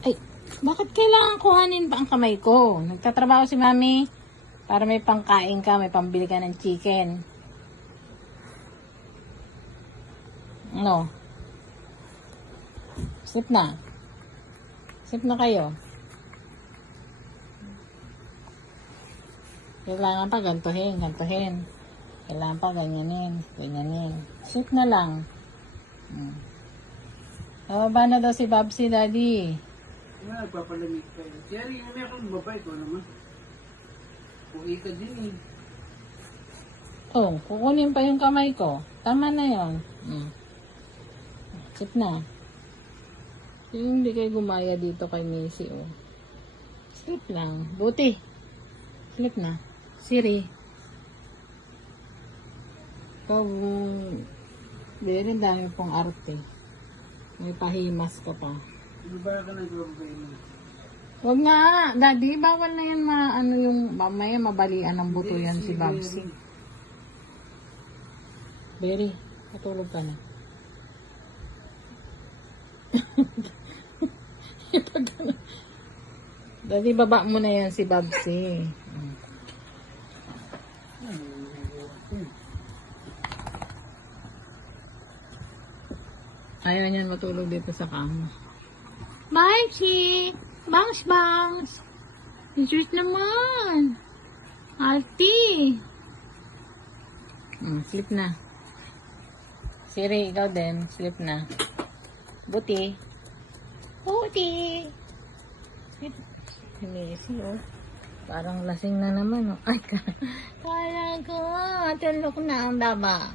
Ay, bakit kailangan kuhanin pa ang kamay ko? Nagtatrabaho si mami para may pangkain ka, may pambili ka ng chicken. No. Sip na. Sip na kayo. Kailangan pa gantuhin. Kailangan pa ganyanin. Sip na lang. Bababa na daw si Babsi, Daddy. Nagpapalamig pa yun. Jerry, may akong babay ko naman. Uwi ka din eh. Oh, kukunin pa yung kamay ko. Tama na yun. Sip na. Yung hindi kayo gumaya dito kay Macy, oh. Slip lang. Buti. Slip na. Siri. Ikaw, very dami pong arte. May pahimas ka pa. Ano ba ka nagbabay mo? Wag nga, Daddy. Bawal na yan yung mamaya mabalian ng buto yan si Babsi. Very, matulog ka na. Daddy, baba mo na yan si Babsi. Ayaw niyan matulog dito sa kama. Bye, Chi! Bangs! Cute naman! Alti! Sleep na. Siri, ikaw din. Sleep na. Buti. Sleep. Hindi, oh. Parang lasing na naman, oh. Ay, kala ko. Tulog na ang baba.